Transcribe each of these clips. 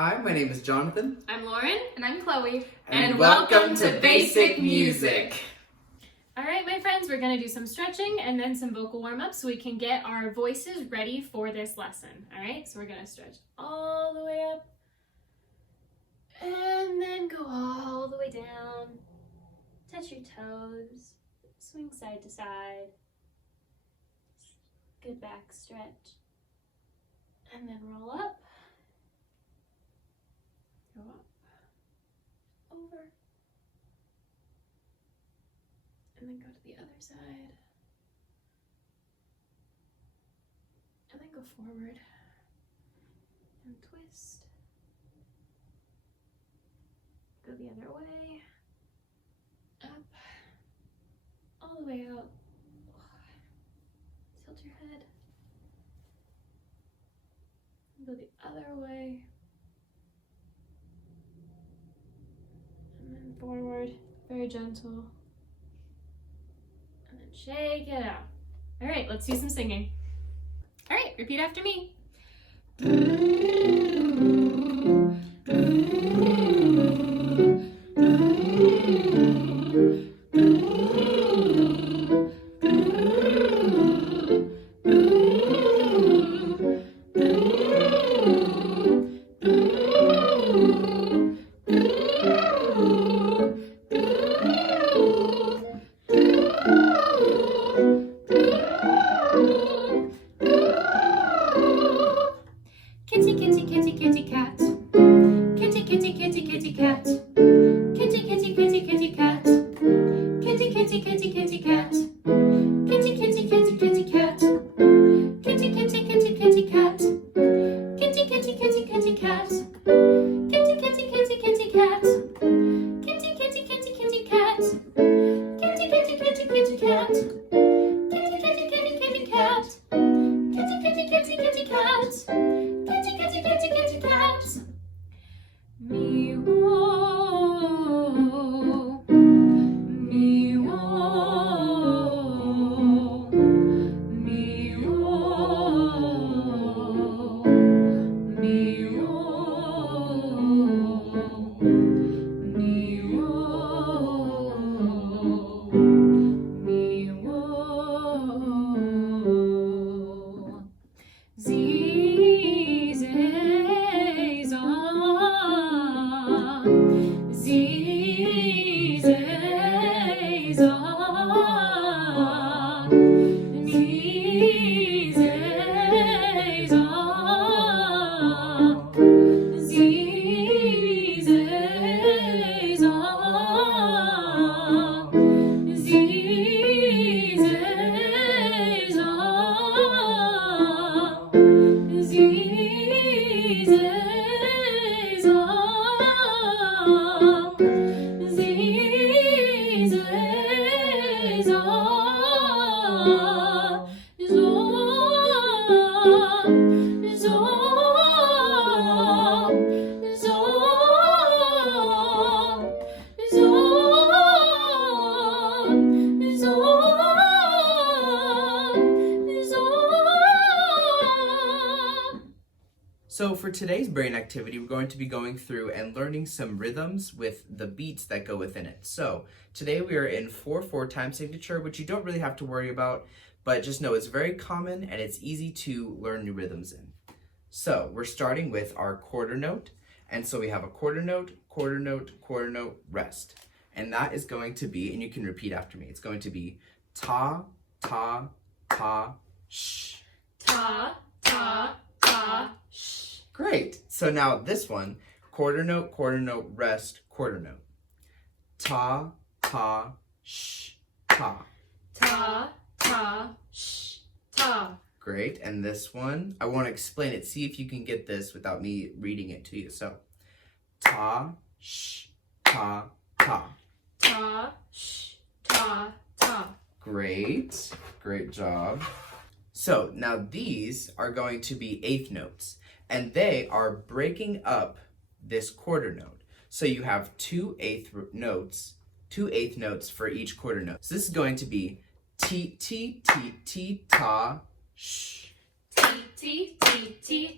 Hi, my name is Jonathan. I'm Lauren. And I'm Chloe. And welcome to Basic Music. All right, my friends, we're going to do some stretching and then some vocal warm-ups so we can get our voices ready for this lesson. All right, so we're going to stretch all the way up and then go all the way down. Touch your toes, swing side to side. Good back stretch. And then roll up. Go up, over, and then go to the other side, and then go forward, and twist, go the other way, up, all the way out, tilt your head, go the other way, forward, very gentle, and then shake it out. All right, let's do some singing. All right, repeat after me. Kitty, kitty, kitty, kitty, cat. Kitty, kitty, kitty, kitty, cat. Kitty, kitty, kitty, kitty, cat. Kitty, kitty, kitty, kitty, cat. Kitty, kitty, kitty, kitty, cat. Kitty, kitty, kitty, kitty, cat. Kitty, kitty, kitty, kitty, cat. Kitty, kitty, kitty, kitty, cat. Kitty, kitty, kitty, kitty, cat. Kitty, kitty, kitty, kitty, cat. Kitty, kitty, kitty, kitty, cat. Kitty, kitty, kitty, kitty, cat. Kitty, kitty, kitty, kitty, cat. Me-woo, me-woo, me-woo, me-woo, me-woo, me-woo. Zee, zay, za. Zee, zay, za. Zee, zay, za. Zee, zay, za. Zee, zay, za. So for today's brain activity, we're going to be going through and learning some rhythms with the beats that go within it. So today we are in 4/4 time signature, which you don't really have to worry about, but just know it's very common and it's easy to learn new rhythms in. So we're starting with our quarter note. And so we have a quarter note, quarter note, quarter note, rest. And that is going to be, and you can repeat after me, it's going to be ta, ta, ta, sh. Ta, ta, ta, sh. Great. So now this one, quarter note, rest, quarter note. Ta, ta, sh, ta. Ta, ta, sh, ta. Great. And this one, I want to explain it. See if you can get this without me reading it to you. So, ta, sh, ta, ta. Ta, sh, ta, ta. Great. Great job. So now these are going to be eighth notes. And they are breaking up this quarter note. So you have two eighth notes for each quarter note. So this is going to be T, T, T, T, ta, sh. T,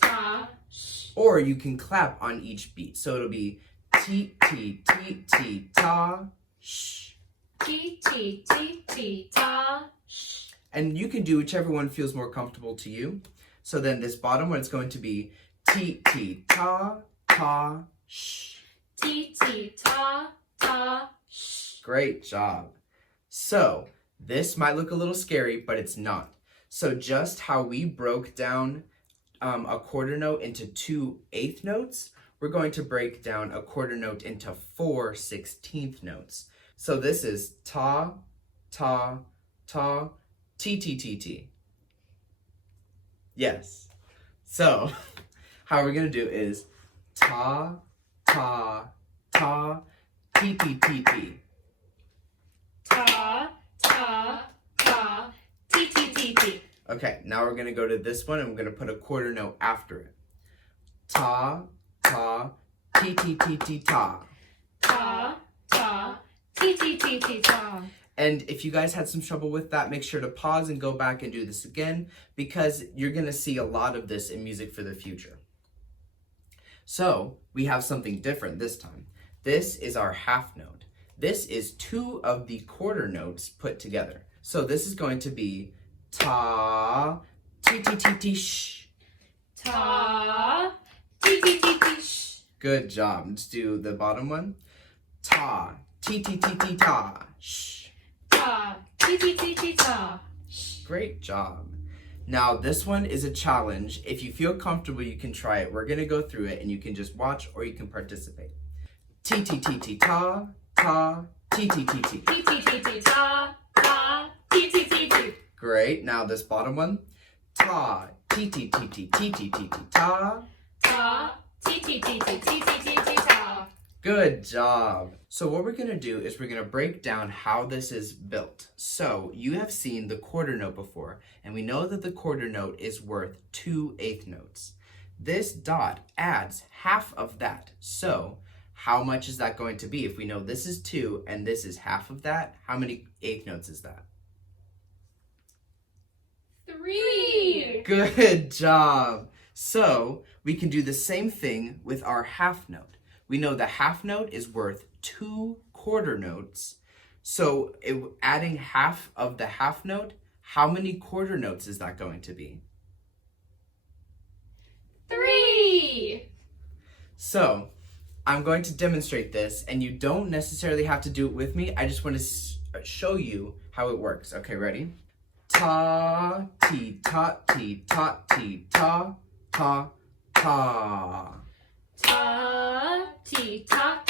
ta. Or you can clap on each beat. So it'll be T, T, T, T, ta, sh. T, ta. And you can do whichever one feels more comfortable to you. So then this bottom one is going to be T, T, ta, ta, sh. T, ta, sh. Great job. So this might look a little scary, but it's not. So just how we broke down a quarter note into 2 eighth notes, we're going to break down a quarter note into 4 16th notes. So this is ta, ta, ta, ti, ti, ti, ti. Yes. So how we're going to do is ta, ta, ta, ti, ti, ti, ti. Ta, ti. Okay, now we're going to go to this one and we're going to put a quarter note after it. Ta, ta, ti, ti, ti, ti, ta. Ta, ti, ta. And if you guys had some trouble with that, make sure to pause and go back and do this again, because you're going to see a lot of this in music for the future. So we have something different this time. This is our half note. This is 2 of the quarter notes put together. So this is going to be ta, ti, ti, ti, ti, sh. Ta, ti, sh. Good job. Let's do the bottom one. Ta, ti, ti, ti, ti, ta, sh. Ta, ti, ta. Great job. Now this one is a challenge. If you feel comfortable, you can try it. We're gonna go through it and you can just watch or you can participate. Ti, ti, ti, ti, ta, ta, ti, ti, ti, ti. Ti, ta, ti. Great. Now this bottom one. Ta, ti, ti, ti, ti, ti, ti, ti, ti, ta. Ta, ti, ta. Good job. So what we're gonna do is we're gonna break down how this is built. So you have seen the quarter note before, and we know that the quarter note is worth 2 eighth notes. This dot adds half of that. So how much is that going to be? If we know this is 2 and this is half of that, how many eighth notes is that? 3. Good job. So we can do the same thing with our half note. We know the half note is worth 2 quarter notes. So adding half of the half note, how many quarter notes is that going to be? 3. So I'm going to demonstrate this, and you don't necessarily have to do it with me. I just want to show you how it works. Okay, ready? Ta, ti, ta, ti, ta, ti, ta, ta, ta. Ta, ti, ta,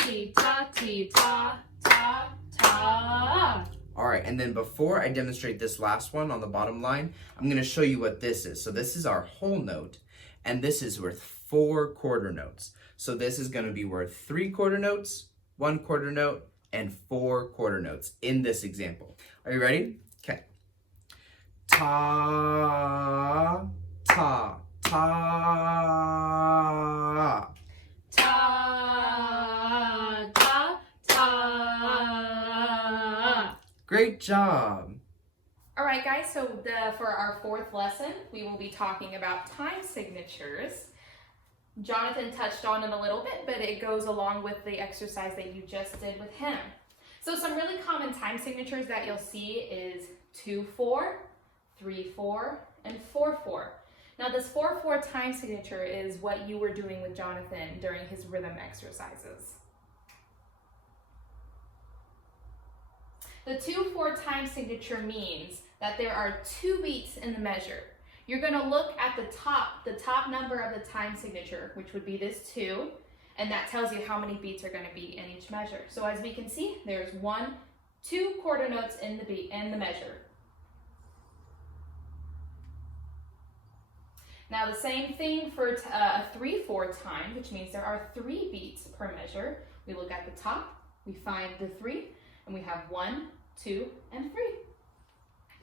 ta. All right, and then before I demonstrate this last one on the bottom line, I'm going to show you what this is. So this is our whole note, and this is worth 4 quarter notes. So this is going to be worth 3 quarter notes, 1 quarter note, and 4 quarter notes in this example. Are you ready? Okay. Ta, ta, ta. Ta. Great job. All right, guys, so for our 4th lesson, we will be talking about time signatures. Jonathan touched on it a little bit, but it goes along with the exercise that you just did with him. So some really common time signatures that you'll see is 2-4, 3-4, and 4-4. Now this 4-4 time signature is what you were doing with Jonathan during his rhythm exercises. The 2-4 time signature means that there are 2 beats in the measure. You're going to look at the top number of the time signature, which would be this 2, and that tells you how many beats are going to be in each measure. So as we can see, there's 2 quarter notes in the measure. Now the same thing for a 3-4 time, which means there are 3 beats per measure. We look at the top, we find the 3, and we have 1, 2, and 3.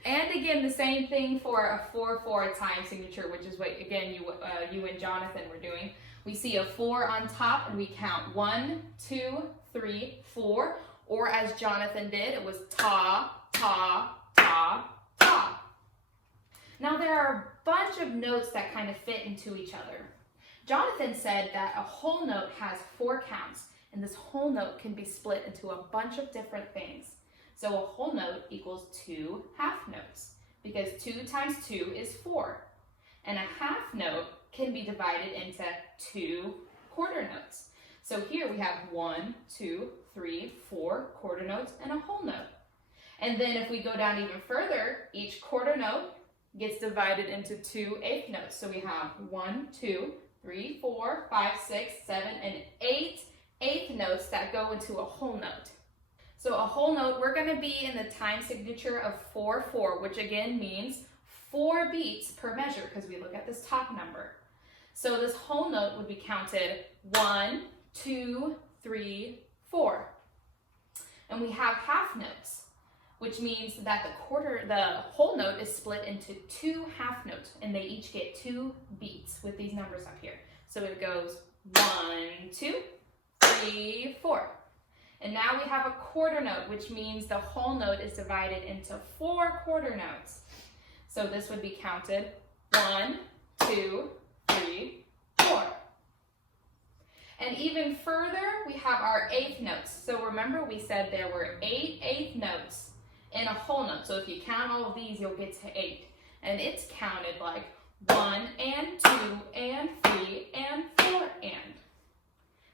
And again, the same thing for a 4-4 time signature, which is what, again, you and Jonathan were doing. We see a 4 on top, and we count 1, 2, 3, 4. Or as Jonathan did, it was ta, ta, ta, ta. Now there are a bunch of notes that kind of fit into each other. Jonathan said that a whole note has 4 counts, and this whole note can be split into a bunch of different things. So a whole note equals 2 half notes, because 2 times 2 is 4. And a half note can be divided into 2 quarter notes. So here we have 1, 2, 3, 4 quarter notes and a whole note. And then if we go down even further, each quarter note gets divided into 2 eighth notes. So we have 1, 2, 3, 4, 5, 6, 7, and 8 eighth notes that go into a whole note. So a whole note, we're going to be in the time signature of 4/4, which again means 4 beats per measure because we look at this top number. So this whole note would be counted 1, 2, 3, 4. And we have half notes, which means that the whole note is split into 2 half notes, and they each get 2 beats with these numbers up here. So it goes 1, 2, 3, 4. And now we have a quarter note, which means the whole note is divided into 4 quarter notes. So this would be counted 1, 2, 3, 4. And even further, we have our eighth notes. So remember we said there were 8 eighth notes in a whole note. So if you count all of these, you'll get to 8. And it's counted like 1 and 2 and 3 and 4 and.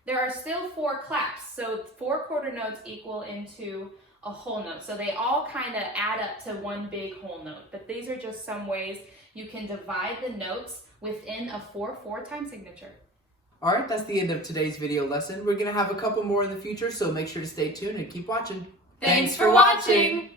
There are still 4 claps, so 4 quarter notes equal into a whole note. So they all kind of add up to one big whole note. But these are just some ways you can divide the notes within a 4/4 time signature. Alright, that's the end of today's video lesson. We're going to have a couple more in the future, so make sure to stay tuned and keep watching. Thanks for watching!